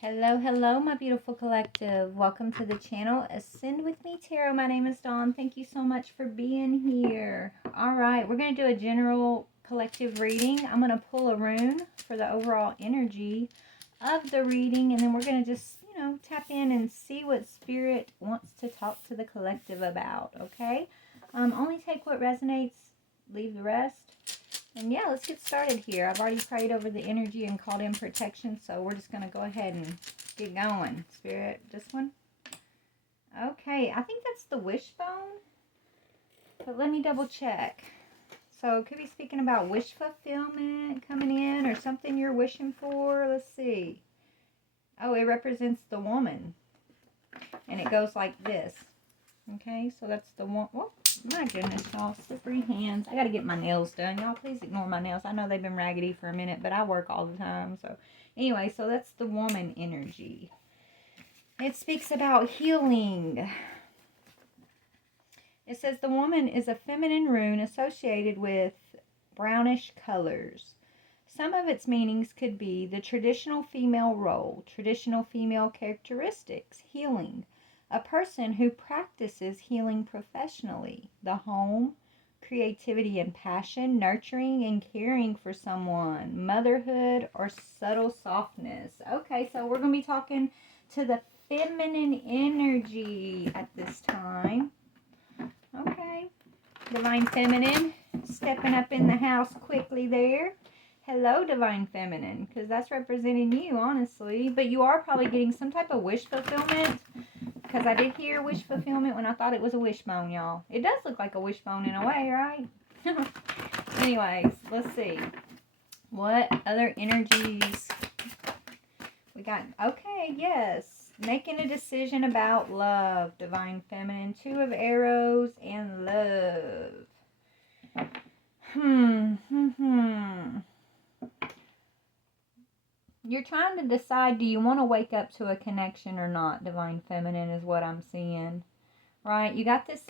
Hello, hello, my beautiful collective. Welcome to the channel. Ascend with me, Tarot. My name is Dawn. Thank you so much for being here. All right, we're going to do a general collective reading. I'm going to pull a rune for the overall energy of the reading, and then we're going to just, tap in and see what Spirit wants to talk to the collective about, okay? Only take what resonates, leave the rest. And yeah, let's get started here. I've already prayed over the energy and called in protection, so we're just going to go ahead and get going. Spirit, this one? Okay, I think that's the wishbone, but let me double check. So it could be speaking about wish fulfillment coming in or something you're wishing for. Let's see. Oh, it represents the woman, and it goes like this. Okay, so that's the one. Oh, my goodness, y'all. Slippery hands. I got to get my nails done. Y'all, please ignore my nails. I know they've been raggedy for a minute, but I work all the time. So, anyway, so that's the woman energy. It speaks about healing. It says the woman is a feminine rune associated with brownish colors. Some of its meanings could be the traditional female role, traditional female characteristics, healing. A person who practices healing professionally, the home, creativity and passion, nurturing and caring for someone, motherhood, or subtle softness. Okay, so we're going to be talking to the feminine energy at this time. Okay, Divine Feminine, stepping up in the house quickly there. Hello, Divine Feminine, because that's representing you, honestly. But you are probably getting some type of wish fulfillment. Because I did hear wish fulfillment when I thought it was a wishbone, y'all. It does look like a wishbone in a way, right? Anyways, let's see. What other energies we got? Okay, yes. Making a decision about love, Divine Feminine. 2 of Arrows and love. You're trying to decide, do you want to wake up to a connection or not, Divine Feminine, is what I'm seeing. Right? You got this,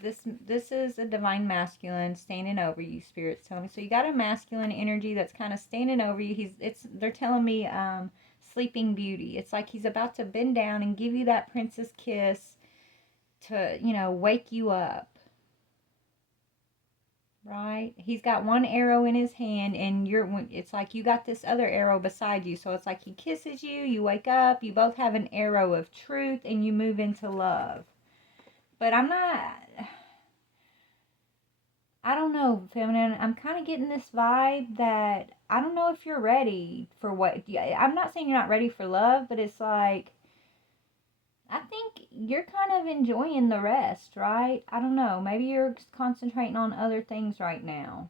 this is a Divine Masculine standing over you, Spirit's telling me. So you got a masculine energy that's kind of standing over you. They're telling me, Sleeping Beauty. It's like he's about to bend down and give you that princess kiss to, wake you up. Right? He's got one arrow in his hand, and it's like you got this other arrow beside you. So it's like he kisses you, you wake up, you both have an arrow of truth, and you move into love. But I don't know, Feminine. I'm kind of getting this vibe that I don't know if you're ready for what. I'm not saying you're not ready for love, but it's like, I think you're kind of enjoying the rest, right? I don't know. Maybe you're concentrating on other things right now.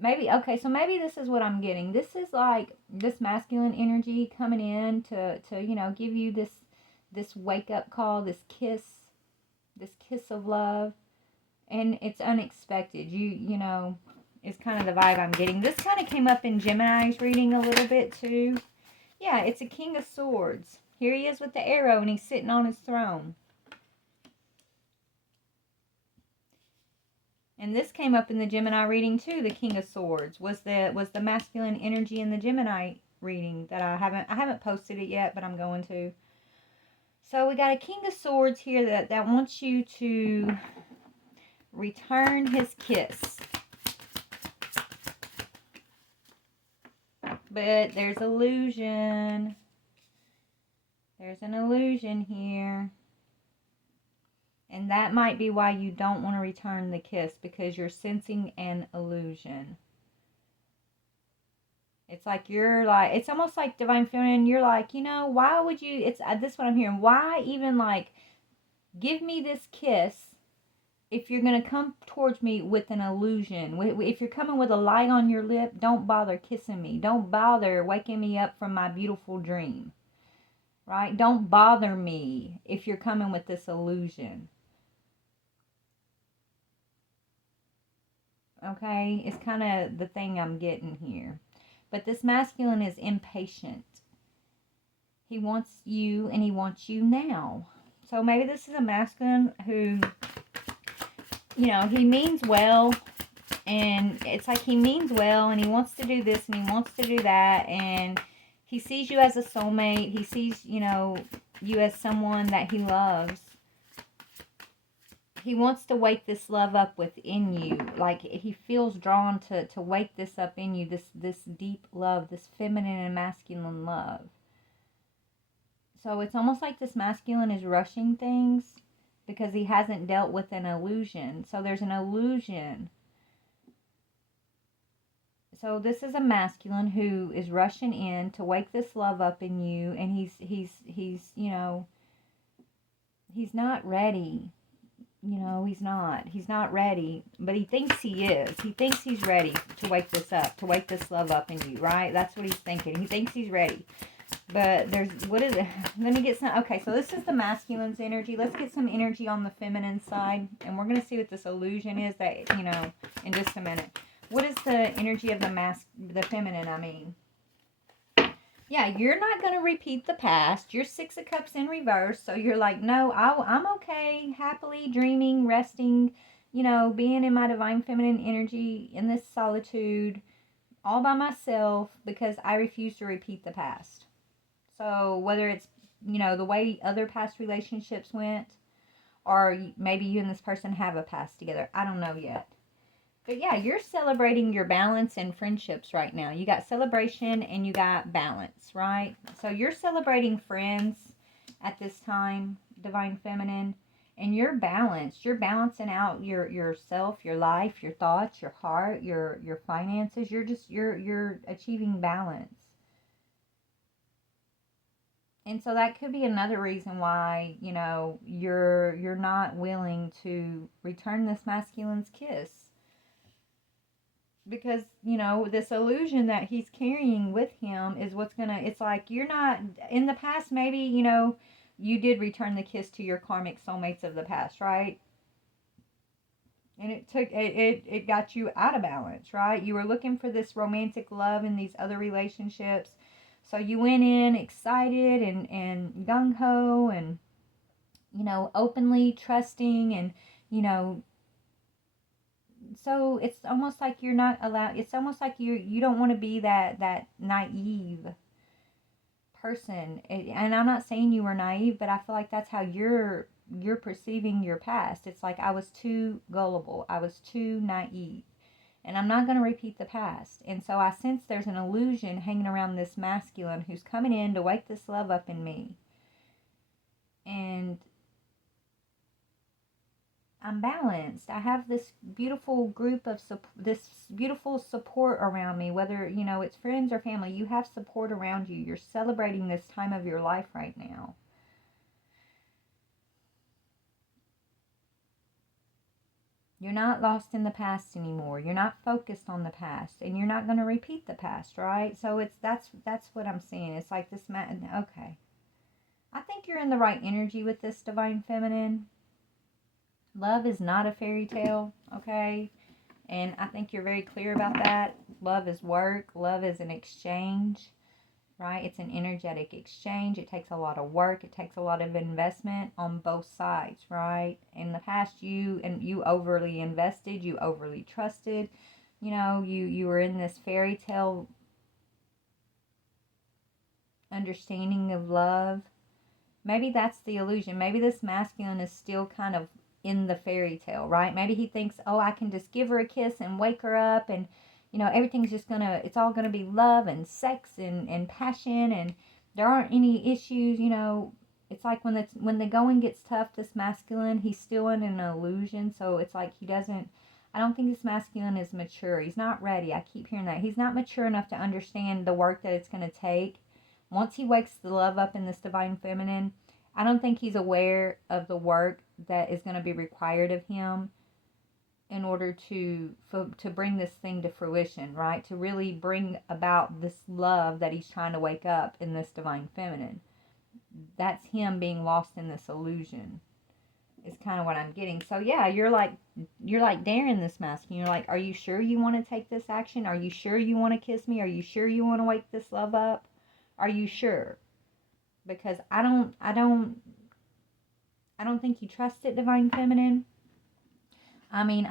Maybe, okay, so maybe this is what I'm getting. This is like this masculine energy coming in to give you this wake-up call, this kiss of love. And it's unexpected. It's kind of the vibe I'm getting. This kind of came up in Gemini's reading a little bit too. Yeah, it's a King of Swords. Here he is with the arrow, and he's sitting on his throne. And this came up in the Gemini reading too. The King of Swords was the masculine energy in the Gemini reading that I haven't posted it yet, but I'm going to. So we got a King of Swords here that wants you to return his kiss. But there's illusion. There's an illusion here. And that might be why you don't want to return the kiss, because you're sensing an illusion. It's like it's almost like Divine Feminine, you're like, why would you, this is what I'm hearing. Why even give me this kiss if you're going to come towards me with an illusion? If you're coming with a lie on your lip, don't bother kissing me. Don't bother waking me up from my beautiful dream. Right? Don't bother me if you're coming with this illusion. Okay? It's kind of the thing I'm getting here. But this masculine is impatient. He wants you, and he wants you now. So maybe this is a masculine who, he means well, and it's like he means well, and he wants to do this, and he wants to do that, and He sees you as a soulmate. He sees, you know, you as someone that he loves. He wants to wake this love up within you. Like, he feels drawn to wake this up in you, this deep love, this feminine and masculine love. So it's almost like this masculine is rushing things because he hasn't dealt with an illusion. So there's an illusion. So this is a masculine who is rushing in to wake this love up in you, and he's you know, he's not ready. You know, he's not ready, but he thinks he is. He thinks he's ready to wake this up, to wake this love up in you, right? That's what he's thinking. He thinks he's ready. But there's, what is it? Let me get some, okay, so this is the masculine's energy. Let's get some energy on the feminine side, and we're going to see what this illusion is that, you know, in just a minute. What is the energy of the feminine, I mean? Yeah, you're not going to repeat the past. You're Six of Cups in reverse. So you're like, no, I'm okay, happily dreaming, resting, you know, being in my divine feminine energy in this solitude all by myself because I refuse to repeat the past. So whether it's, you know, the way other past relationships went, or maybe you and this person have a past together. I don't know yet. But yeah, you're celebrating your balance in friendships right now. You got celebration and you got balance, right? So you're celebrating friends at this time, divine feminine, and you're balanced. You're balancing out yourself, your life, your thoughts, your heart, your finances. You're achieving balance. And so that could be another reason why, you know, you're not willing to return this masculine's kiss. Because, you know, this illusion that he's carrying with him is what's gonna, it's like you're not, in the past, maybe, you know, you did return the kiss to your karmic soulmates of the past, right? And it got you out of balance, right? You were looking for this romantic love in these other relationships. So you went in excited and gung-ho and, you know, openly trusting and, you know, so it's almost like you're not allowed, it's almost like you don't want to be that naive person. And I'm not saying you were naive, but I feel like that's how you're perceiving your past. It's like I was too gullible, I was too naive, and I'm not going to repeat the past. And so I sense there's an illusion hanging around this masculine who's coming in to wake this love up in me. And I'm balanced. I have this beautiful group of this beautiful support around me, whether, you know, it's friends or family. You have support around you. You're celebrating this time of your life right now. You're not lost in the past anymore. You're not focused on the past, and you're not going to repeat the past, right? So that's what I'm seeing. It's like this okay. I think you're in the right energy with this divine feminine. Love is not a fairy tale, okay? And I think you're very clear about that. Love is work. Love is an exchange, right? It's an energetic exchange. It takes a lot of work. It takes a lot of investment on both sides, right? In the past, you overly invested. You overly trusted. You know, you were in this fairy tale understanding of love. Maybe that's the illusion. Maybe this masculine is still kind of in the fairy tale, right? Maybe he thinks, oh, I can just give her a kiss and wake her up, and, you know, everything's just gonna, it's all gonna be love and sex and passion, and there aren't any issues, you know. It's like when the going gets tough, this masculine, he's still in an illusion. So it's like he doesn't, I don't think this masculine is mature. He's not ready. I keep hearing that. He's not mature enough to understand the work that it's going to take. Once he wakes the love up in this divine feminine, I don't think he's aware of the work that is going to be required of him in order to bring this thing to fruition, right? To really bring about this love that he's trying to wake up in this divine feminine. That's him being lost in this illusion. Is kind of what I'm getting. So yeah, you're like daring this masculine. You're like, are you sure you want to take this action? Are you sure you want to kiss me? Are you sure you want to wake this love up? Are you sure? Because I don't think you trust it, divine feminine. I mean,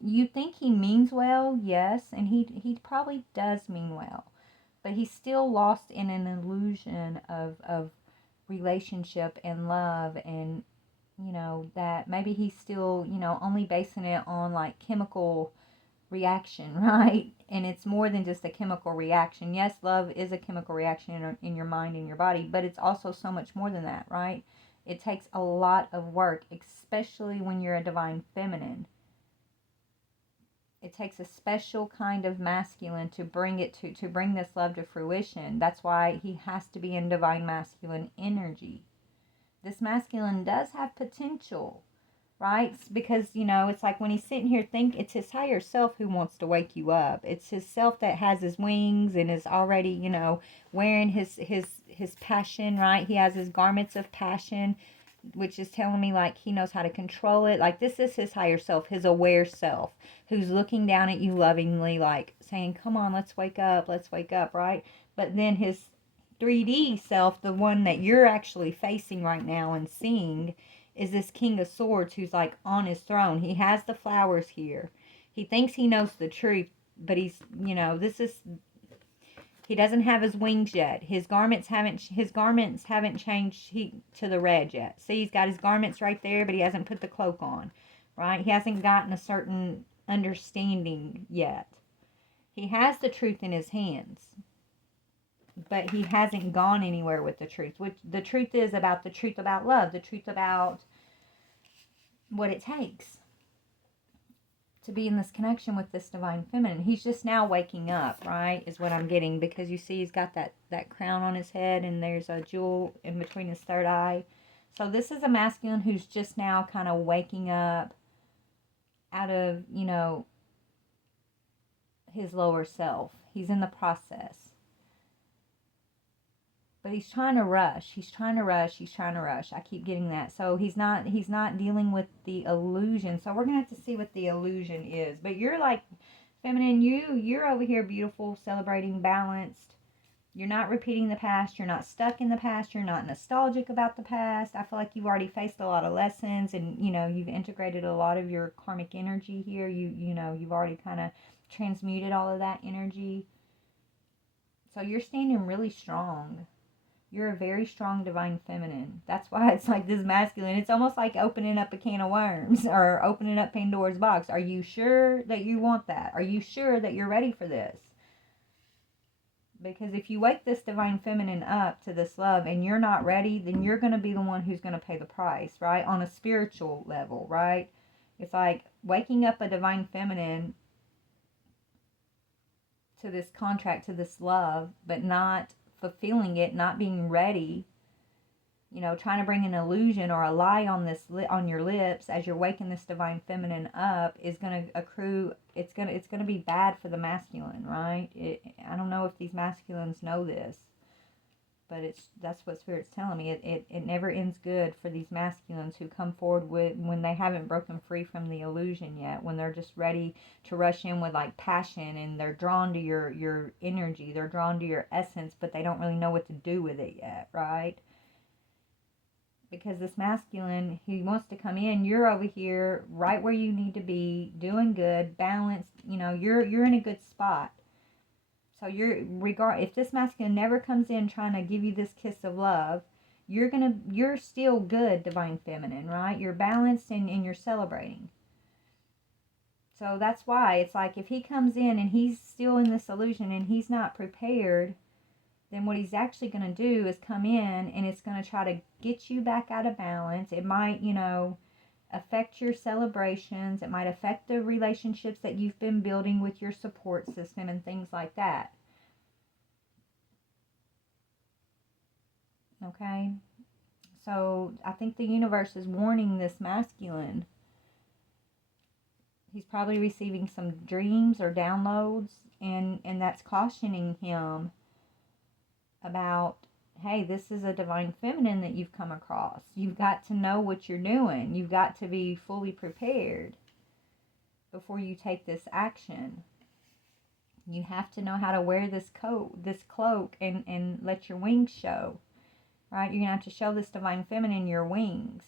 you think he means well, yes, and he probably does mean well. but he's still lost in an illusion of relationship and love, and that maybe he's still only basing it on like chemical reaction, right? And it's more than just a chemical reaction. Yes, love is a chemical reaction in your mind and your body, but it's also so much more than that, right? It takes a lot of work, especially when you're a divine feminine. It takes a special kind of masculine to bring it to bring this love to fruition. That's why he has to be in divine masculine energy. This masculine does have potential, right? Because it's like when he's sitting here it's his higher self who wants to wake you up. It's his self that has his wings and is already wearing his passion, right? He has his garments of passion, which is telling me like he knows how to control it. Like this is his higher self, his aware self, who's looking down at you lovingly, like saying, come on, let's wake up, right? But then his 3D self, the one that you're actually facing right now and seeing, is this King of Swords who's like on his throne. He has the flowers here. He thinks he knows the truth, but he's, he doesn't have his wings yet. His garments haven't changed to the red yet. See, he's got his garments right there, but he hasn't put the cloak on, right? He hasn't gotten a certain understanding yet. He has the truth in his hands, but he hasn't gone anywhere with the truth. Which the truth is about the truth about love, the truth about what it takes to be in this connection with this divine feminine. He's just now waking up, right, is what I'm getting, because you see he's got that crown on his head and there's a jewel in between his third eye. So this is a masculine who's just now kind of waking up out of, his lower self. He's in the process. But he's trying to rush. I keep getting that. So he's not dealing with the illusion. So we're going to have to see what the illusion is. But you're like feminine, you're over here beautiful, celebrating, balanced. You're not repeating the past. You're not stuck in the past. You're not nostalgic about the past. I feel like you've already faced a lot of lessons, and you've integrated a lot of your karmic energy here. You've already kind of transmuted all of that energy. So you're standing really strong. You're a very strong divine feminine. That's why it's like this masculine. It's almost like opening up a can of worms or opening up Pandora's box. Are you sure that you want that? Are you sure that you're ready for this? Because if you wake this divine feminine up to this love and you're not ready, then you're going to be the one who's going to pay the price, right? On a spiritual level, right? It's like waking up a divine feminine to this contract, to this love, but not fulfilling it, not being ready, trying to bring an illusion or a lie on your lips as you're waking this divine feminine up is going to accrue. It's going to be bad for the masculine, right? I don't know if these masculines know this, but that's what Spirit's telling me. It never ends good for these masculines who come forward when they haven't broken free from the illusion yet, when they're just ready to rush in with like passion and they're drawn to your energy, they're drawn to your essence, but they don't really know what to do with it yet, right? Because this masculine, he wants to come in, you're over here right where you need to be, doing good, balanced, you're in a good spot. So if this masculine never comes in trying to give you this kiss of love, you're still good, divine feminine, right? You're balanced and you're celebrating. So that's why it's like if he comes in and he's still in this illusion and he's not prepared, then what he's actually going to do is come in and it's going to try to get you back out of balance. It might, affect your celebrations. It might affect the relationships that you've been building with your support system and things like that. Okay? So I think the universe is warning this masculine. He's probably receiving some dreams or downloads, and that's cautioning him about, hey, this is a divine feminine that you've come across. You've got to know what you're doing. You've got to be fully prepared before you take this action. You have to know how to wear this cloak, and let your wings show. Right? You're going to have to show this divine feminine your wings.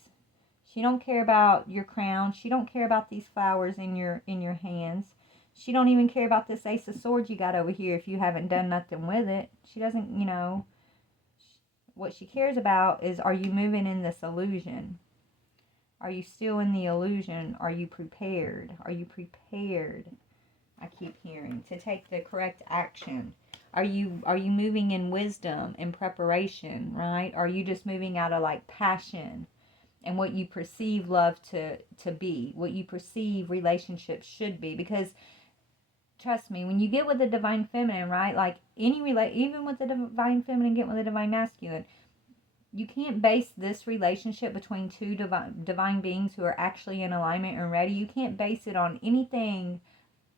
She don't care about your crown. She don't care about these flowers in your hands. She don't even care about this Ace of Swords you got over here if you haven't done nothing with it. She doesn't, you know, what she cares about is, are you moving in this illusion? Are you still in the illusion? Are you prepared? Are you prepared? I keep hearing, to take the correct action. Are you moving in wisdom and preparation, right? Are you just moving out of like passion and what you perceive love to be, what you perceive relationships should be? Because trust me, when you get with the divine feminine, right? Like even with the divine feminine, get with the divine masculine, you can't base this relationship between two divine beings who are actually in alignment and ready. You can't base it on anything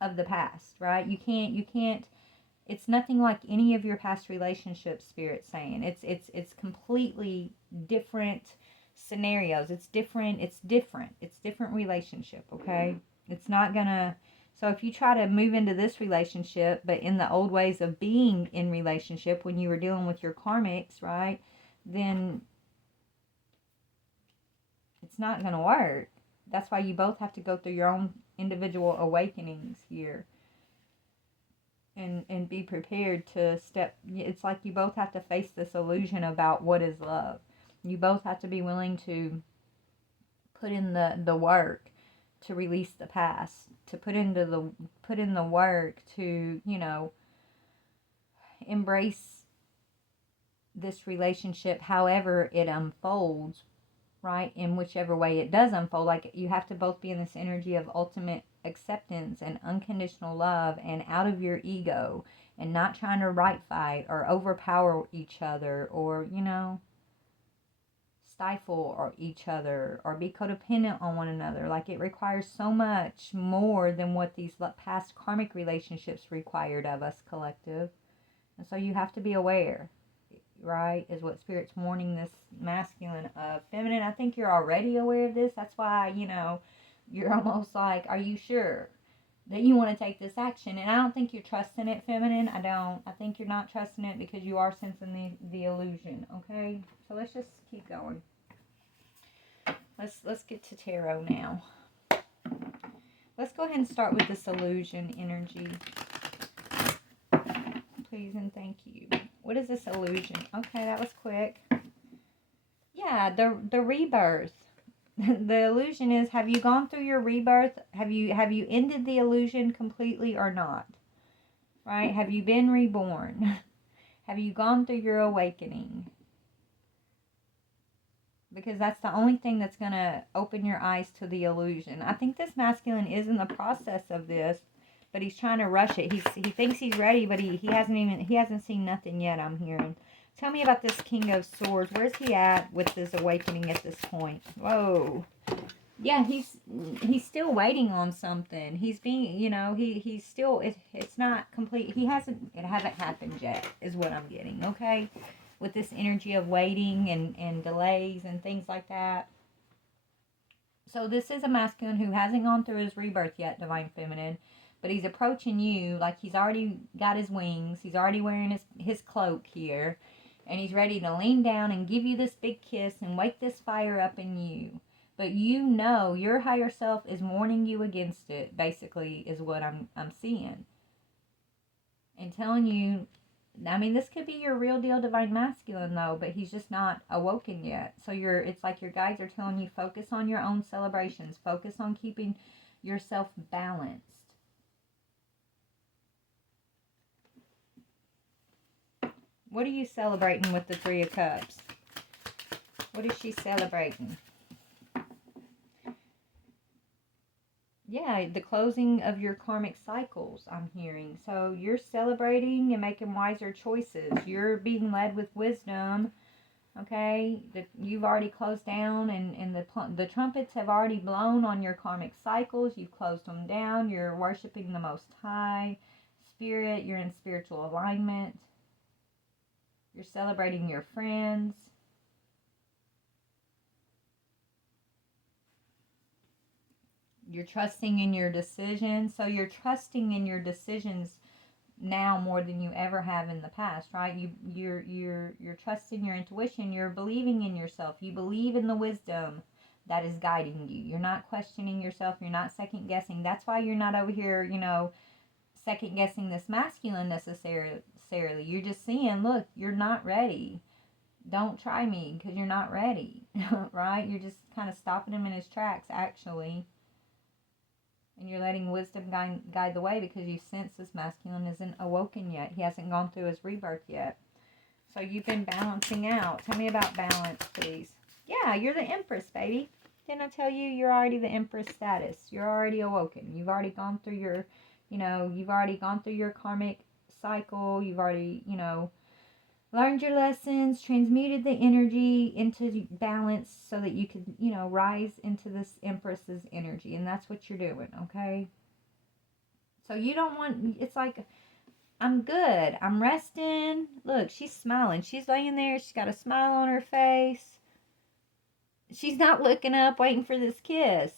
of the past, right? You can't, it's nothing like any of your past relationships, Spirit's saying. It's completely different scenarios. It's different relationship, okay? It's not gonna, so if you try to move into this relationship, but in the old ways of being in relationship when you were dealing with your karmics, right? Then it's not gonna work. That's why you both have to go through your own individual awakenings here. And be prepared to step. It's like you both have to face this illusion about what is love. You both have to be willing to put in the work to release the past, to put in the work to, you know, embrace this relationship however it unfolds, right? In whichever way it does unfold. Like, you have to both be in this energy of ultimate acceptance and unconditional love, and out of your ego, and not trying to right fight or overpower each other, or, you know, stifle or each other, or be codependent on one another. Like, it requires so much more than what these past karmic relationships required of us, collective. And so you have to be aware, right, is what Spirit's warning this masculine of. Feminine, I think you're already aware of this. That's why, you know, you're almost like, are you sure that you want to take this action? And I don't think you're trusting it, feminine. I don't. I think you're not trusting it because you are sensing the illusion, okay? So let's just keep going. Let's get to tarot now. Let's go ahead and start with this illusion energy. Please and thank you. What is this illusion? Okay, that was quick. Yeah, the rebirth. The illusion is, have you gone through your rebirth? Have you ended the illusion completely or not? Right? Have you been reborn? Have you gone through your awakening? Because that's the only thing that's going to open your eyes to the illusion. I think this masculine is in the process of this, but he's trying to rush it. He thinks he's ready, but he hasn't seen nothing yet, I'm hearing. Tell me about this King of Swords. Where's he at with this awakening at this point? Whoa. Yeah, he's still waiting on something. He's being, you know, he's still, it's not complete. It hasn't happened yet, is what I'm getting, okay? With this energy of waiting and delays and things like that. So this is a masculine who hasn't gone through his rebirth yet, divine feminine. But he's approaching you like he's already got his wings. He's already wearing his cloak here. And he's ready to lean down and give you this big kiss and wake this fire up in you. But you know your higher self is warning you against it, basically, is what I'm seeing. And telling you, I mean, this could be your real deal divine masculine, though, but he's just not awoken yet. So it's like your guides are telling you, focus on your own celebrations. Focus on keeping yourself balanced. What are you celebrating with the Three of Cups? What is she celebrating? Yeah, the closing of your karmic cycles, I'm hearing. So you're celebrating and making wiser choices. You're being led with wisdom, okay? You've already closed down, and the trumpets have already blown on your karmic cycles. You've closed them down. You're worshiping the Most High Spirit. You're in spiritual alignment. You're celebrating your friends. You're trusting in your decisions. So you're trusting in your decisions now more than you ever have in the past, right? You're trusting your intuition. You're believing in yourself. You believe in the wisdom that is guiding you. You're not questioning yourself. You're not second guessing. That's why you're not over here, you know, second guessing this masculine necessarily. You're just seeing, look, you're not ready. Don't try me because you're not ready, right? You're just kind of stopping him in his tracks, actually. And you're letting wisdom guide the way because you sense this masculine isn't awoken yet. He hasn't gone through his rebirth yet. So you've been balancing out. Tell me about balance, please. Yeah, you're the Empress, baby. Didn't I tell you you're already the Empress status? You're already awoken. You've already gone through your, you've already gone through your karmic cycle. You've already, learned your lessons, transmuted the energy into balance so that you could, rise into this Empress's energy. And that's what you're doing, okay? So you don't want, it's like, I'm good. I'm resting. Look, she's smiling. She's laying there. She's got a smile on her face. She's not looking up waiting for this kiss.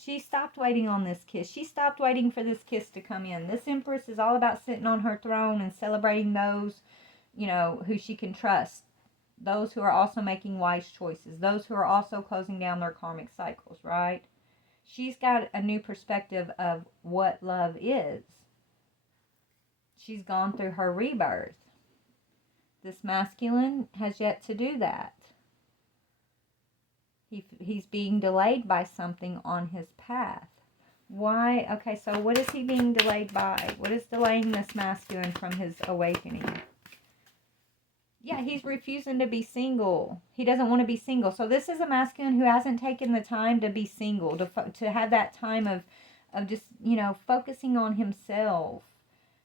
She stopped waiting on this kiss. She stopped waiting for this kiss to come in. This Empress is all about sitting on her throne and celebrating those, who she can trust. Those who are also making wise choices. Those who are also closing down their karmic cycles, right? She's got a new perspective of what love is. She's gone through her rebirth. This masculine has yet to do that. He's being delayed by something on his path. Why? Okay, so what is he being delayed by? What is delaying this masculine from his awakening? Yeah, he's refusing to be single. He doesn't want to be single. So this is a masculine who hasn't taken the time to be single, to have that time of just, focusing on himself.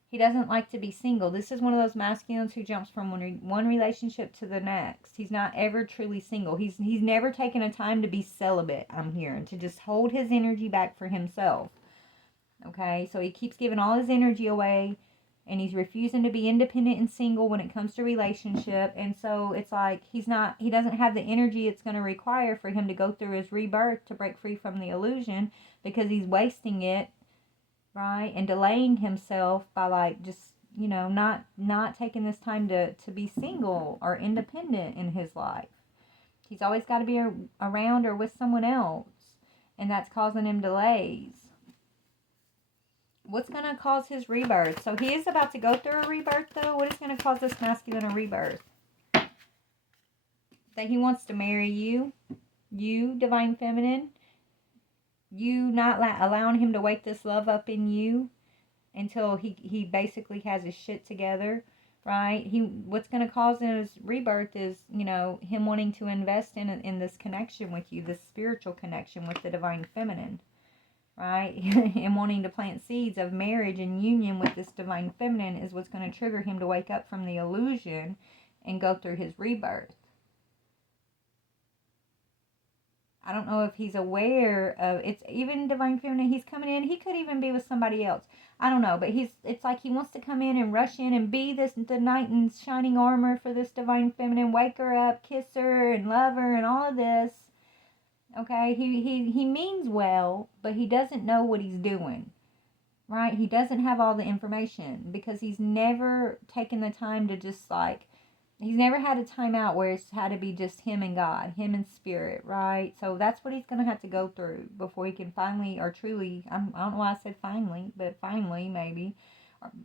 He doesn't like to be single. This is one of those masculines who jumps from one relationship to the next. He's not ever truly single. He's never taken a time to be celibate, I'm hearing, to just hold his energy back for himself. Okay, so he keeps giving all his energy away, and he's refusing to be independent and single when it comes to relationship. And so it's like he doesn't have the energy it's going to require for him to go through his rebirth to break free from the illusion, because he's wasting it, right? And delaying himself by just, not taking this time to be single or independent in his life. He's always got to be around or with someone else, and that's causing him delays. What's going to cause his rebirth? So he is about to go through a rebirth, though. What is going to cause this masculine a rebirth? That he wants to marry you, divine feminine. You not allowing him to wake this love up in you until he basically has his shit together, right? What's going to cause his rebirth is, him wanting to invest in this connection with you, this spiritual connection with the divine feminine, right? And wanting to plant seeds of marriage and union with this divine feminine is what's going to trigger him to wake up from the illusion and go through his rebirth. I don't know if he's aware of it's even divine feminine. He's coming in. He could even be with somebody else. I don't know, but it's like he wants to come in and rush in and be the knight in shining armor for this divine feminine, wake her up, kiss her and love her and all of this. Okay, he means well, but he doesn't know what he's doing. Right? He doesn't have all the information because he's never taken the time to just he's never had a time out where it's had to be just him and God, him and spirit, right? So that's what he's going to have to go through before he can finally, or truly, I don't know why I said finally, but finally maybe,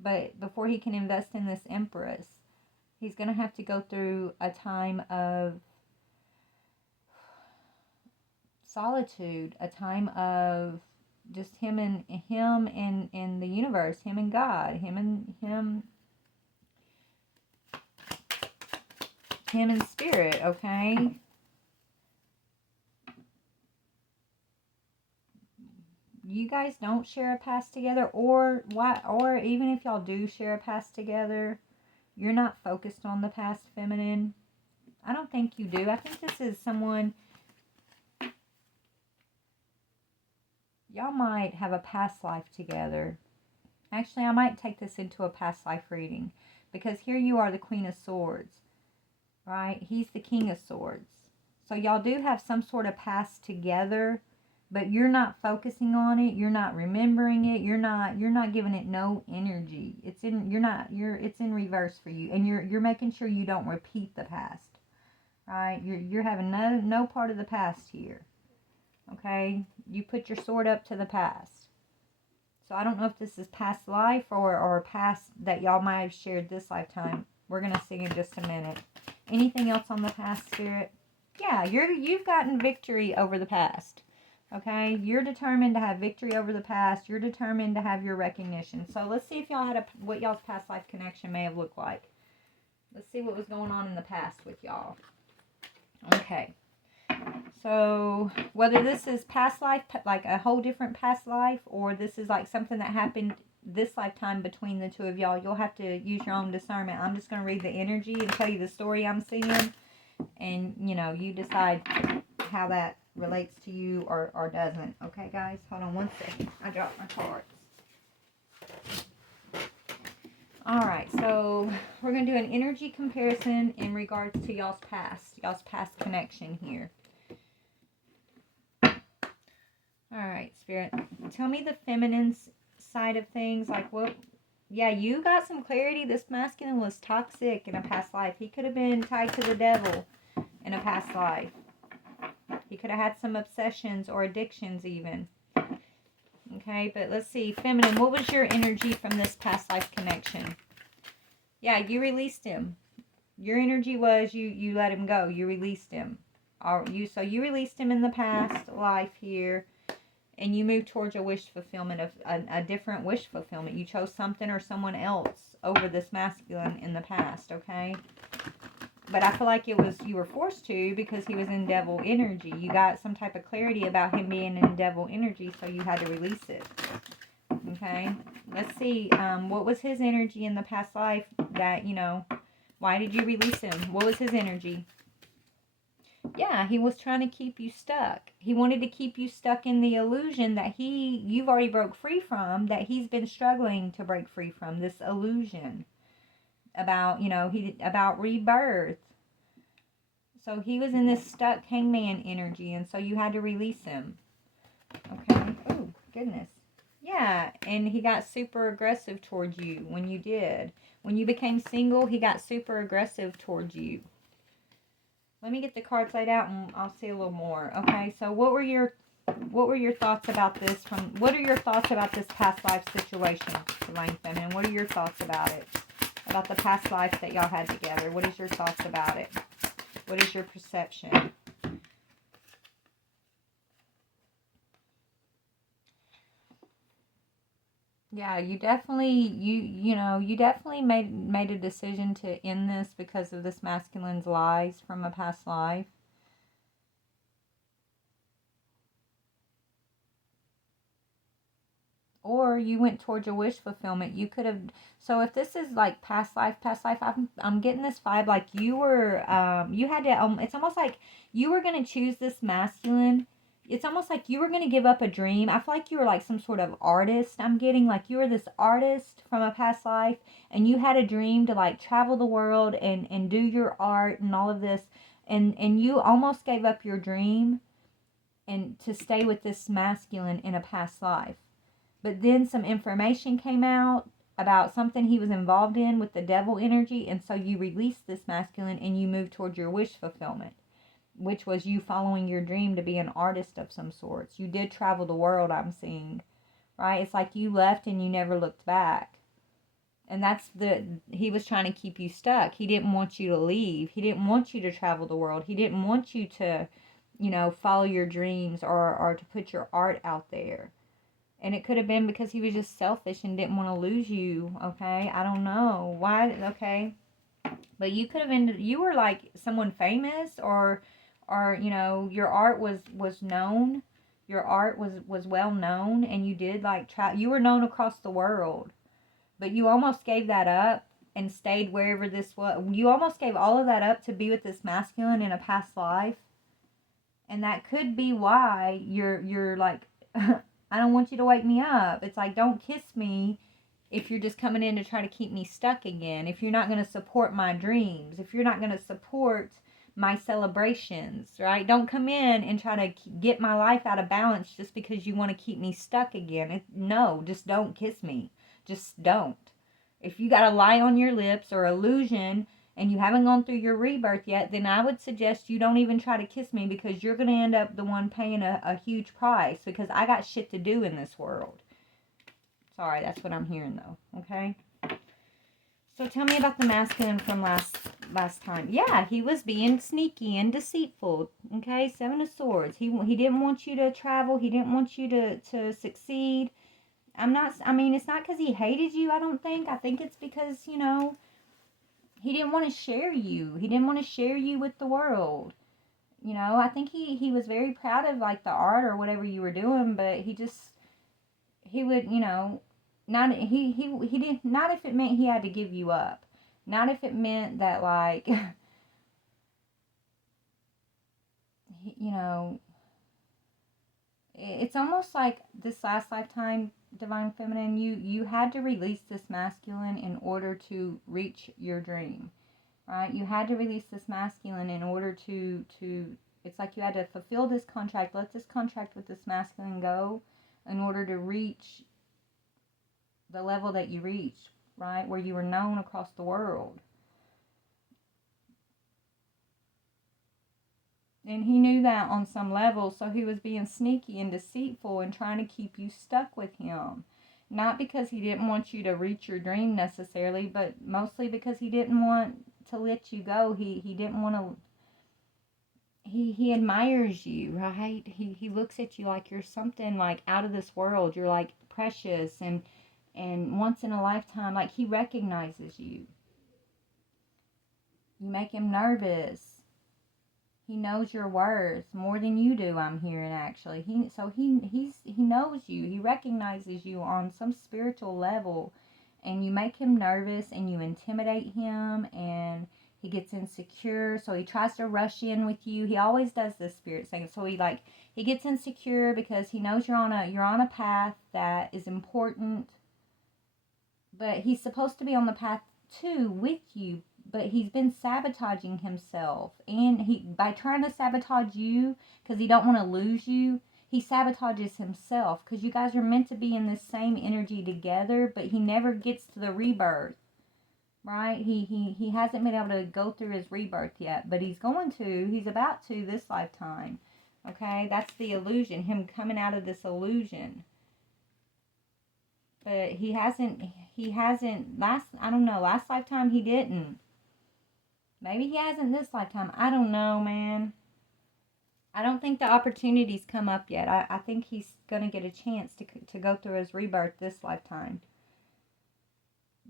but before he can invest in this Empress, he's going to have to go through a time of solitude, a time of just him and the universe, him and God, him and spirit, okay? You guys don't share a past together, or even if y'all do share a past together, you're not focused on the past, feminine. I don't think you do. I think this is someone, y'all might have a past life together. Actually, I might take this into a past life reading, because here you are, the Queen of Swords. Right? He's the King of Swords. So y'all do have some sort of past together, but you're not focusing on it. You're not remembering it. You're not giving it no energy. It's in reverse for you, and you're making sure you don't repeat the past. Right? You're having no part of the past here. Okay? You put your sword up to the past. So I don't know if this is past life or past that y'all might have shared this lifetime. We're going to see in just a minute. Anything else on the past, Spirit? Yeah, you've gotten victory over the past. Okay? You're determined to have victory over the past. You're determined to have your recognition. So let's see if y'all had what y'all's past life connection may have looked like. Let's see what was going on in the past with y'all. Okay. So whether this is past life, like a whole different past life, or this is like something that happened this lifetime between the two of y'all, you'll have to use your own discernment. I'm just going to read the energy and tell you the story I'm seeing. And, you know, you decide how that relates to you or doesn't. Okay, guys? Hold on one second. I dropped my cards. Alright, so we're going to do an energy comparison in regards to y'all's past connection here. Alright, Spirit. Tell me the feminine side of things. Like, what? Yeah, you got some clarity. This masculine was toxic in a past life. He could have been tied to the devil in a past life. He could have had some obsessions or addictions even. Okay, but let's see. Feminine, what was your energy from this past life connection? Yeah, you released him. Your energy was you let him go. You released him. So you released him in the past life here. And you moved towards a wish fulfillment, of a different wish fulfillment. You chose something or someone else over this masculine in the past, okay? But I feel like it was, you were forced to, because he was in devil energy. You got some type of clarity about him being in devil energy, so you had to release it. Okay? Let's see, what was his energy in the past life that, you know, why did you release him? What was his energy? Yeah, he was trying to keep you stuck. He wanted to keep you stuck in the illusion that you've already broke free from, that he's been struggling to break free from, this illusion about, you know, about rebirth. So he was in this stuck hangman energy, and so you had to release him. Okay. Oh, goodness. Yeah, and he got super aggressive towards you when you did. When you became single, he got super aggressive towards you. Let me get the cards laid out and I'll see a little more. Okay, so what were your thoughts about this what are your thoughts about this past life situation, Divine Feminine? What are your thoughts about it? About the past life that y'all had together? What is your thoughts about it? What is your perception? Yeah, you definitely you definitely made a decision to end this because of this masculine's lies from a past life. Or you went towards your wish fulfillment. You could have. So if this is like past life, I'm getting this vibe like you were, you had to. It's almost like you were gonna choose this masculine. It's almost like you were gonna give up a dream. I feel like you were like some sort of artist. I'm getting like you were this artist from a past life, and you had a dream to like travel the world and do your art and all of this, and you almost gave up your dream, and to stay with this masculine in a past life. But then some information came out about something he was involved in with the devil energy, and so you released this masculine and you moved towards your wish fulfillment, which was you following your dream to be an artist of some sorts. You did travel the world, I'm seeing, right? It's like you left and you never looked back. And he was trying to keep you stuck. He didn't want you to leave. He didn't want you to travel the world. He didn't want you to, you know, follow your dreams or to put your art out there. And it could have been because he was just selfish and didn't want to lose you, okay? I don't know. Why, okay? But you could have ended, you were like someone famous or you know, your art was known. Your art was well known, and you did like, you were known across the world. But you almost gave that up and stayed wherever this was. You almost gave all of that up to be with this masculine in a past life. And that could be why you're like... I don't want you to wake me up. It's like, don't kiss me if you're just coming in to try to keep me stuck again. If you're not going to support my dreams. If you're not going to support my celebrations, right? Don't come in and try to get my life out of balance just because you want to keep me stuck again. No, just don't kiss me. Just don't. If you got a lie on your lips or illusion and you haven't gone through your rebirth yet, then I would suggest you don't even try to kiss me, because you're going to end up the one paying a huge price, because I got shit to do in this world. Sorry, that's what I'm hearing though. Okay. So tell me about the masculine from last time. Yeah, he was being sneaky and deceitful. Okay, Seven of Swords. He didn't want you to travel. He didn't want you to succeed. I mean, it's not because he hated you, I don't think. I think it's because, you know, he didn't want to share you. He didn't want to share you with the world. You know, I think he was very proud of, like, the art or whatever you were doing, but he would, you know, he didn't, not if it meant he had to give you up. Not if it meant that, like, you know, it's almost like this last lifetime, Divine Feminine, you had to release this masculine in order to reach your dream, right? You had to release this masculine in order to it's like you had to fulfill this contract, let this contract with this masculine go in order to reach the level that you reached, right? Where you were known across the world. And he knew that on some level, so he was being sneaky and deceitful and trying to keep you stuck with him. Not because he didn't want you to reach your dream necessarily, but mostly because he didn't want to let you go. He didn't want to. He admires you, right? He looks at you like you're something like out of this world. You're like precious and once in a lifetime. Like, he recognizes you. You make him nervous. He knows your worth more than you do, I'm hearing, actually. He knows you. He recognizes you on some spiritual level. And you make him nervous and you intimidate him and he gets insecure. So he tries to rush in with you. He always does this, Spirit saying. So he gets insecure because he knows you're on a path that is important. But he's supposed to be on the path too with you, but he's been sabotaging himself, and he, by trying to sabotage you because he don't want to lose you, he sabotages himself because you guys are meant to be in this same energy together, but he never gets to the rebirth, right? He hasn't been able to go through his rebirth yet, but he's about to this lifetime. Okay, that's the illusion, him coming out of this illusion. But he hasn't I don't know, last lifetime he didn't. Maybe he hasn't this lifetime. I don't know, man. I don't think the opportunity's come up yet. I think he's going to get a chance to go through his rebirth this lifetime.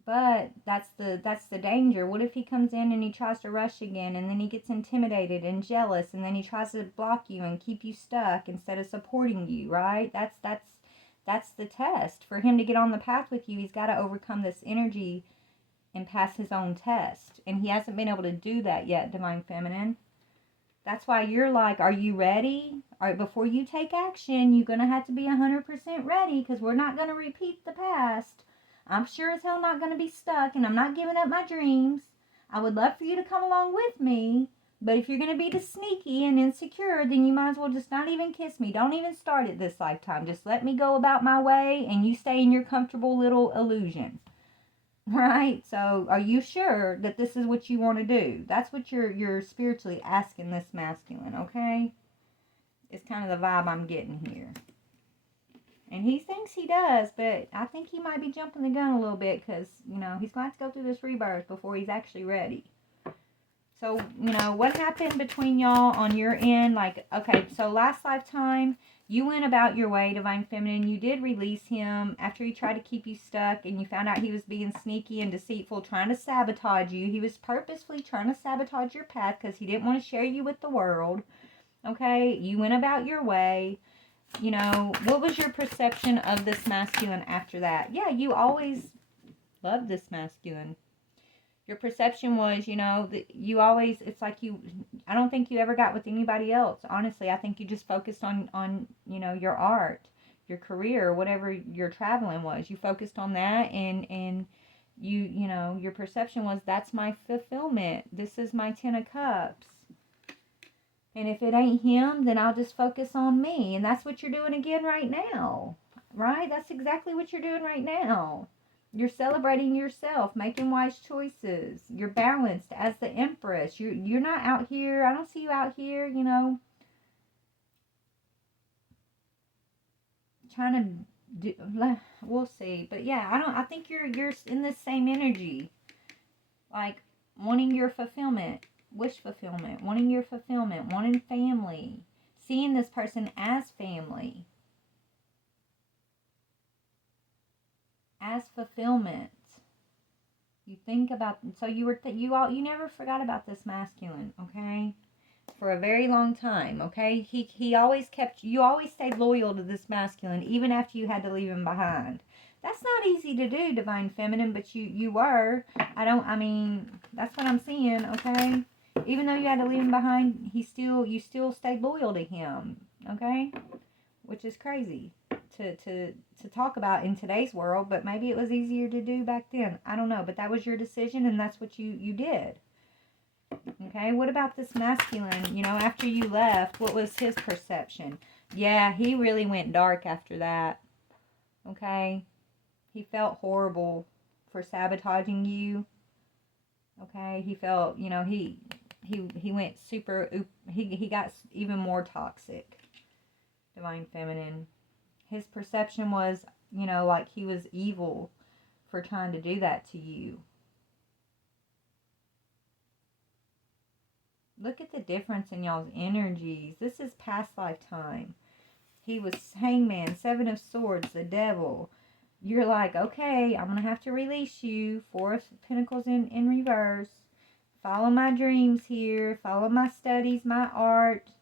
But that's the danger. What if he comes in and he tries to rush again, and then he gets intimidated and jealous, and then he tries to block you and keep you stuck instead of supporting you, right? That's the test. For him to get on the path with you, he's got to overcome this energy and pass his own test. And he hasn't been able to do that yet, Divine Feminine. That's why you're like, are you ready? All right, before you take action, you're going to have to be 100% ready, because we're not going to repeat the past. I'm sure as hell not going to be stuck, and I'm not giving up my dreams. I would love for you to come along with me, but if you're going to be too sneaky and insecure, then you might as well just not even kiss me. Don't even start it this lifetime. Just let me go about my way, and you stay in your comfortable little illusion. Right? So, are you sure that this is what you want to do? That's what you're spiritually asking this masculine, okay? It's kind of the vibe I'm getting here. And he thinks he does, but I think he might be jumping the gun a little bit because, you know, he's going to have to go through this rebirth before he's actually ready. So, you know, what happened between y'all on your end? Like, okay, so last lifetime, you went about your way, Divine Feminine. You did release him after he tried to keep you stuck, and you found out he was being sneaky and deceitful, trying to sabotage you. He was purposefully trying to sabotage your path because he didn't want to share you with the world. Okay, you went about your way. You know, what was your perception of this masculine after that? Yeah, you always loved this masculine. Your perception was, you know, that you always, it's like you, I don't think you ever got with anybody else. Honestly, I think you just focused on, you know, your art, your career, whatever your traveling was. You focused on that, and you know, your perception was, that's my fulfillment. This is my 10 of Cups. And if it ain't him, then I'll just focus on me. And that's what you're doing again right now, right? That's exactly what you're doing right now. You're celebrating yourself, making wise choices. You're balanced as the Empress. You're not out here. I don't see you out here, you know, trying to we'll see. But yeah, I think you're in the same energy. Like, wanting your fulfillment, wish fulfillment, wanting your fulfillment, wanting family, seeing this person as family, as fulfillment. You think about, so you were, you never forgot about this masculine, okay? For a very long time, okay? He always kept, you always stayed loyal to this masculine, even after you had to leave him behind. That's not easy to do, Divine Feminine, but you were. I mean, that's what I'm seeing, okay? Even though you had to leave him behind, you still stayed loyal to him, okay? Which is crazy to talk about in today's world, but maybe it was easier to do back then. I don't know, but that was your decision, and that's what you did. Okay, what about this masculine? You know, after you left, what was his perception? Yeah, he really went dark after that. Okay, he felt horrible for sabotaging you. Okay, he felt, you know, he went super, he got even more toxic. Divine Feminine. His perception was, you know, like he was evil for trying to do that to you. Look at the difference in y'all's energies. This is past lifetime. He was Hangman, Seven of Swords, the Devil. You're like, okay, I'm going to have to release you. Four of Pentacles in reverse. Follow my dreams here. Follow my studies, my art.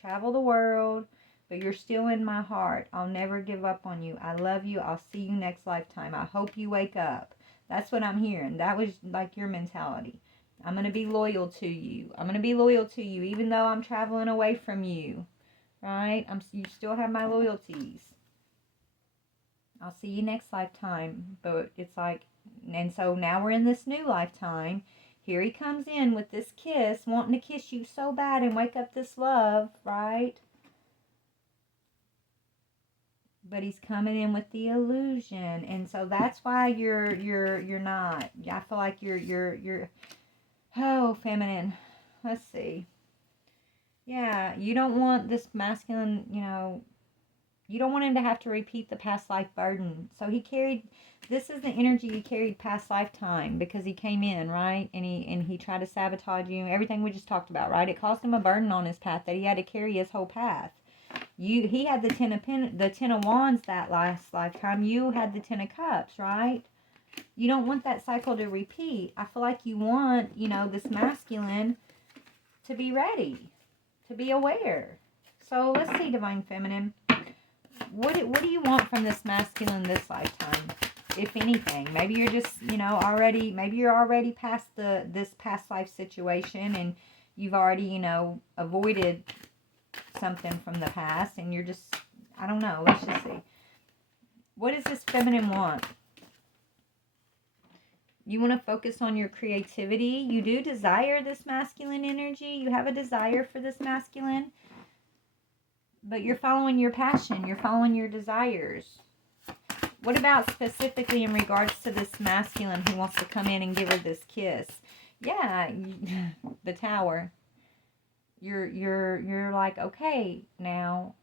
Travel the world. But you're still in my heart. I'll never give up on you. I love you. I'll see you next lifetime. I hope you wake up. That's what I'm hearing. That was like your mentality. I'm going to be loyal to you. I'm going to be loyal to you even though I'm traveling away from you. Right? You still have my loyalties. I'll see you next lifetime. But it's like, and so now we're in this new lifetime. Here he comes in with this kiss, wanting to kiss you so bad and wake up this love, right? But he's coming in with the illusion, and so that's why you're not. I feel like you're oh, feminine. Let's see. Yeah, you don't want this masculine, you know, you don't want him to have to repeat the past life burden. So he carried, this is the energy he carried past lifetime because he came in, right? And he tried to sabotage you. Everything we just talked about, right? It caused him a burden on his path that he had to carry his whole path. He had the ten of wands that last lifetime. You had the 10 of cups, right? You don't want that cycle to repeat. I feel like you want, you know, this masculine to be ready, to be aware. So let's see, Divine Feminine. What do you want from this masculine this lifetime, if anything? Maybe you're just, you know, maybe you're already past this past life situation and you've already, you know, avoided something from the past and you're just, I don't know, let's just see. What does this feminine want? You want to focus on your creativity. You do desire this masculine energy. You have a desire for this masculine. But you're following your passion. You're following your desires. What about specifically in regards to this masculine who wants to come in and give her this kiss? Yeah, the Tower. You're like, okay, now,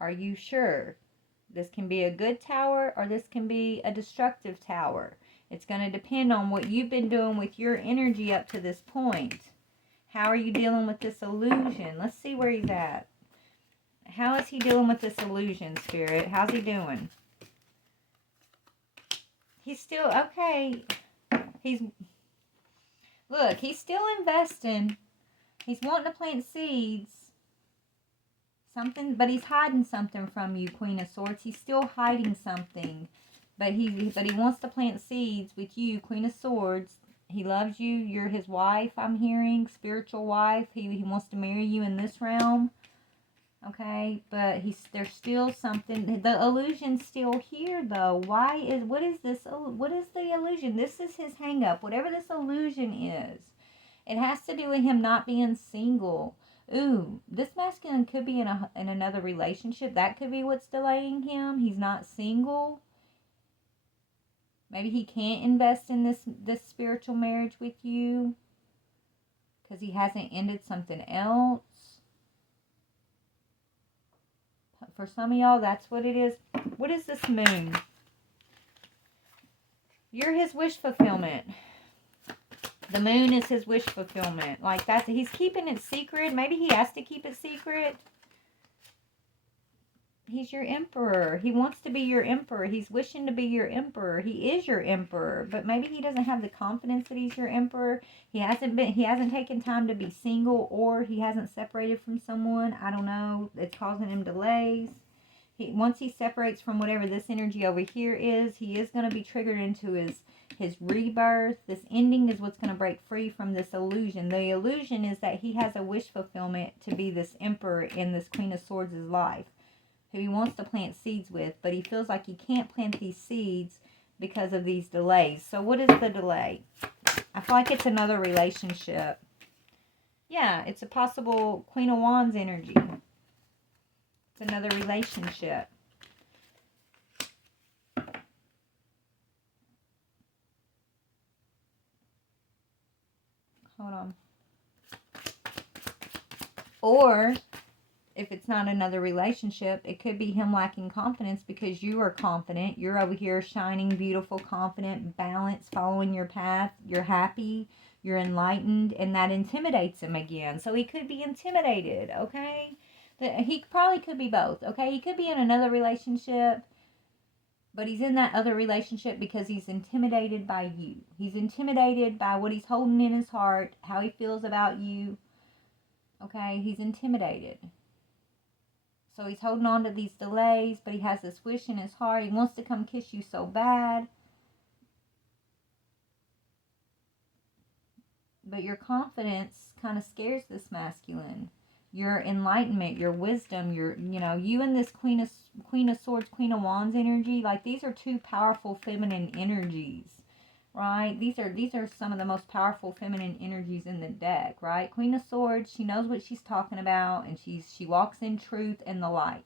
are you sure? This can be a good tower or this can be a destructive tower. It's going to depend on what you've been doing with your energy up to this point. How are you dealing with this illusion? Let's see where he's at. How is he dealing with this illusion, Spirit? How's he doing? He's still, okay. Look, he's still investing. He's wanting to plant seeds. Something, but he's hiding something from you, Queen of Swords. He's still hiding something. But he wants to plant seeds with you, Queen of Swords. He loves you. You're his wife, I'm hearing. Spiritual wife. He wants to marry you in this realm. Okay, but there's still something. The illusion's still here, though. What is the illusion? This is his hang up. Whatever this illusion is, it has to do with him not being single. Ooh, this masculine could be in another relationship. That could be what's delaying him. He's not single. Maybe he can't invest in this spiritual marriage with you because he hasn't ended something else. For some of y'all, that's what it is. What is this moon? You're his wish fulfillment. The moon is his wish fulfillment. Like that's, he's keeping it secret. Maybe he has to keep it secret. He's your emperor. He wants to be your emperor. He's wishing to be your emperor. He is your emperor, but maybe he doesn't have the confidence that he's your emperor. He hasn't taken time to be single, or he hasn't separated from someone. I don't know. It's causing him delays. Once he separates from whatever this energy over here is, he is going to be triggered into his rebirth. This ending is what's going to break free from this illusion. The illusion is that he has a wish fulfillment to be this emperor in this Queen of Swords' life, who he wants to plant seeds with, but he feels like he can't plant these seeds because of these delays. So what is the delay? I feel like it's another relationship. Yeah, it's a possible Queen of Wands energy. It's another relationship. Hold on. Or if it's not another relationship, it could be him lacking confidence because you are confident. You're over here shining, beautiful, confident, balanced, following your path. You're happy. You're enlightened. And that intimidates him again. So he could be intimidated, okay? He probably could be both, okay? He could be in another relationship, but he's in that other relationship because he's intimidated by you. He's intimidated by what he's holding in his heart, how he feels about you, okay? He's intimidated. So he's holding on to these delays, but he has this wish in his heart. He wants to come kiss you so bad. But your confidence kind of scares this masculine. Your enlightenment, your wisdom, you and this Queen of Swords, Queen of Wands energy, like these are two powerful feminine energies, right? These are some of the most powerful feminine energies in the deck, right? Queen of Swords, she knows what she's talking about, and she walks in truth and the light.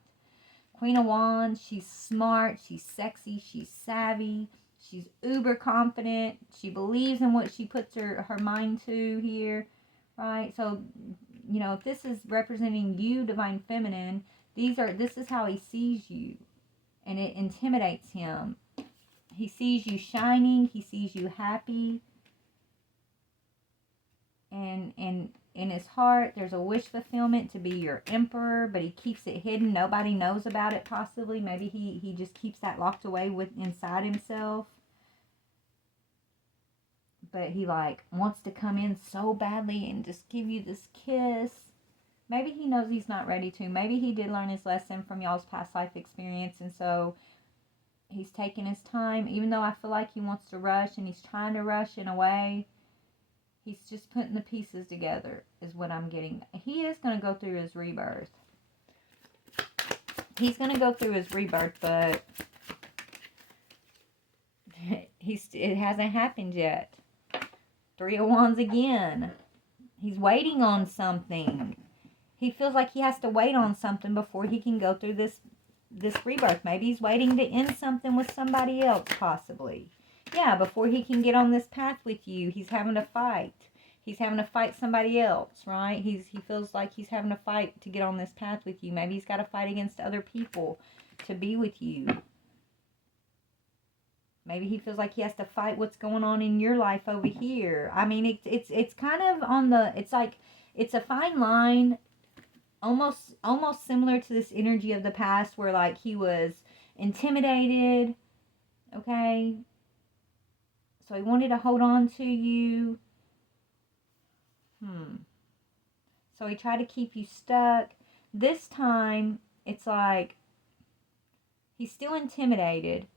Queen of Wands, she's smart, she's sexy, she's savvy, she's uber confident, she believes in what she puts her mind to here, right? So, if this is representing you, Divine Feminine, this is how he sees you, and it intimidates him. He sees you shining, he sees you happy, and in his heart, there's a wish fulfillment to be your emperor, but he keeps it hidden. Nobody knows about it, possibly. Maybe he just keeps that locked away inside himself. But he, wants to come in so badly and just give you this kiss. Maybe he knows he's not ready to. Maybe he did learn his lesson from y'all's past life experience, and so he's taking his time. Even though I feel like he wants to rush, and he's trying to rush in a way, he's just putting the pieces together, is what I'm getting. He is going to go through his rebirth. He's going to go through his rebirth, but it hasn't happened yet. Three of Wands again. He's waiting on something. He feels like he has to wait on something before he can go through this rebirth. Maybe he's waiting to end something with somebody else, possibly. Yeah, before he can get on this path with you, he's having to fight. He's having to fight somebody else, right? He feels like he's having to fight to get on this path with you. Maybe he's got to fight against other people to be with you. Maybe he feels like he has to fight what's going on in your life over here. I mean, it's kind of on the, it's a fine line, almost similar to this energy of the past where he was intimidated, okay? So he wanted to hold on to you. So he tried to keep you stuck. This time, it's like he's still intimidated.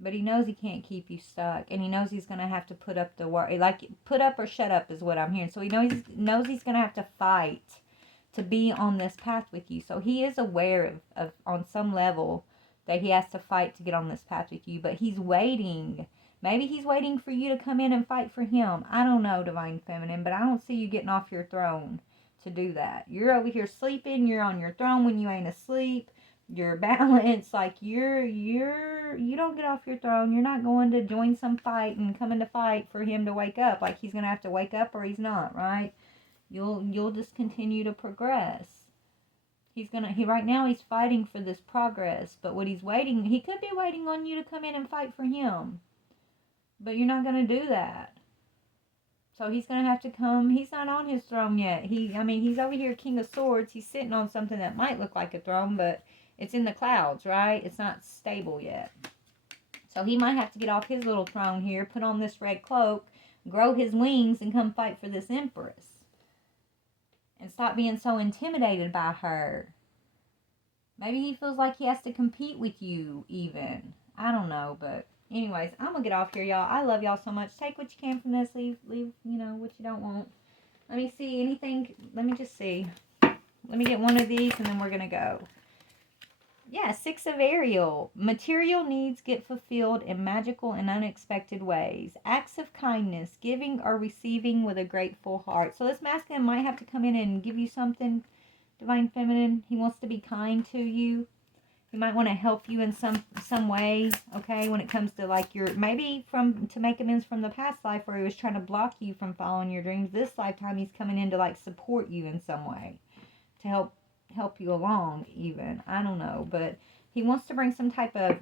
But he knows he can't keep you stuck. And he knows he's going to have to put up the work. Put up or shut up is what I'm hearing. So he knows he's going to have to fight to be on this path with you. So he is aware of on some level that he has to fight to get on this path with you. But he's waiting. Maybe he's waiting for you to come in and fight for him. I don't know, Divine Feminine. But I don't see you getting off your throne to do that. You're over here sleeping. You're on your throne when you ain't asleep. You're balanced. You don't get off your throne. You're not going to join some fight and coming to fight for him to wake up. He's going to have to wake up or he's not, right? You'll just continue to progress. Right now he's fighting for this progress, but what he could be waiting on you to come in and fight for him. But you're not going to do that. So he's going to have to come. He's not on his throne yet. He's over here, King of Swords. He's sitting on something that might look like a throne, but it's in the clouds, right? It's not stable yet. So he might have to get off his little throne here, put on this red cloak, grow his wings, and come fight for this empress. And stop being so intimidated by her. Maybe he feels like he has to compete with you, even. I don't know, but anyways, I'm going to get off here, y'all. I love y'all so much. Take what you can from this. Leave, what you don't want. Let me see anything. Let me just see. Let me get one of these, and then we're going to go. Yeah, 6 of Ariel. Material needs get fulfilled in magical and unexpected ways. Acts of kindness, giving or receiving with a grateful heart. So this masculine might have to come in and give you something, Divine Feminine. He wants to be kind to you. He might want to help you in some way, okay, when it comes to like maybe to make amends from the past life where he was trying to block you from following your dreams. This lifetime he's coming in to like support you in some way, to help you along even. I don't know, but he wants to bring some type of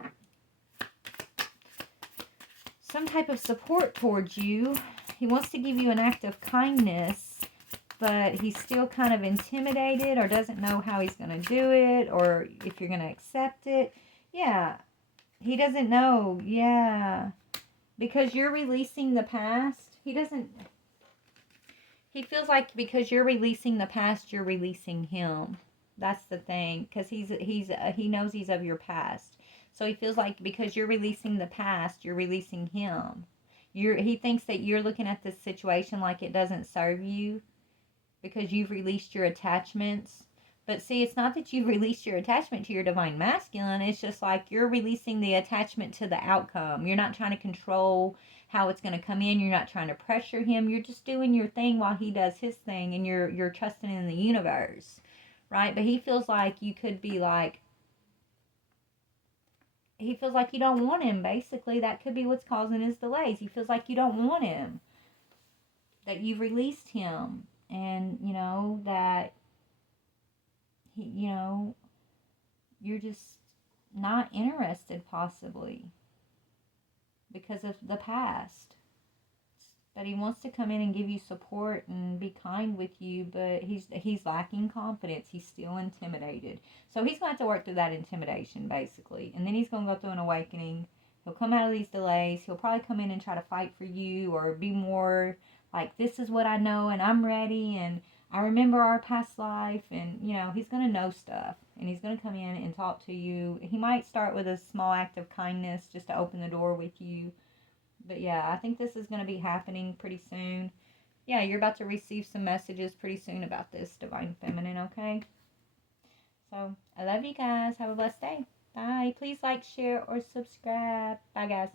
support towards you. He wants to give you an act of kindness, but he's still kind of intimidated or doesn't know how he's going to do it or if you're going to accept it. Yeah, he doesn't know. Yeah, because you're releasing the past. He feels like because you're releasing the past, you're releasing him. That's the thing, because he knows he's of your past. So he feels like because you're releasing the past, you're releasing him. He thinks that you're looking at this situation like it doesn't serve you because you've released your attachments. But see, it's not that you've released your attachment to your divine masculine. It's just like you're releasing the attachment to the outcome. You're not trying to control how it's going to come in. You're not trying to pressure him. You're just doing your thing while he does his thing, and you're trusting in the universe. Right? But he feels like you could be like, he feels like you don't want him, basically. That could be what's causing his delays. He feels like you don't want him. That you've released him. And, that, you're just not interested, possibly. Because of the past. But he wants to come in and give you support and be kind with you, but he's lacking confidence. He's still intimidated. So he's going to have to work through that intimidation, basically. And then he's going to go through an awakening. He'll come out of these delays. He'll probably come in and try to fight for you or be more like, this is what I know and I'm ready and I remember our past life. And, he's going to know stuff. And he's going to come in and talk to you. He might start with a small act of kindness just to open the door with you. But yeah, I think this is going to be happening pretty soon. Yeah, you're about to receive some messages pretty soon about this, Divine Feminine, okay? So, I love you guys. Have a blessed day. Bye. Please like, share, or subscribe. Bye, guys.